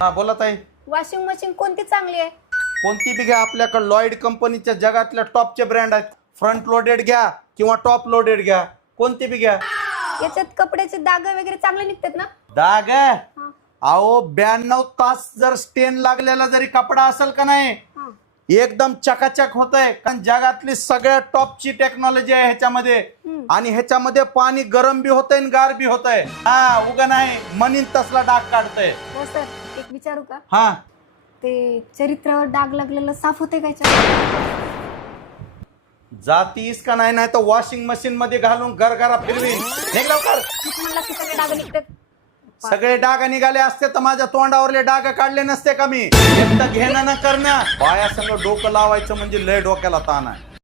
हा बोला ताई. वॉशिंग मशीन कोणती चांगली आहे? कोणती बी घ्या, आपल्याकडे लॉइड कंपनीच्या जगातल्या टॉपचे ब्रँड आहेत. फ्रंट लोडेड घ्या किंवा टॉप लोडेड घ्या, कोणती बी घ्या. याच्यात कपड्याचे डाग वगैरे चांगले निघतात ना? डाग हा. अहो 92 तास जर स्टेन लागलेला जरी कपडा असेल का नाही, हा. एकदम चकाचक होतंय. कारण जगातली सगळ्यात टॉपची टेक्नॉलॉजी आहे ह्याच्यामध्ये. आणि ह्याच्यामध्ये पाणी गरम बी होतंय आणि गार बी होतंय. हा उगा नाही मनीन तसला डाग काढतंय. हो सर, एक विचारू का? हा ते चरित्रावर डाग लागलेलं साफ होते का याच्यात? जातीस का नाही, नाही तर वॉशिंग मशीन मध्ये घालून गरगरा फिरवीन. निघ लवकर. म्हणला की सगळे डाग निघतात. सगळे डाग निघाले असते तर माझ्या तोंडावरले डाग काढले नसते का मी. एकटं घेणं न करणं, बाया संग डोकं लावायचं म्हणजे लय डोक्याला ताण आहे.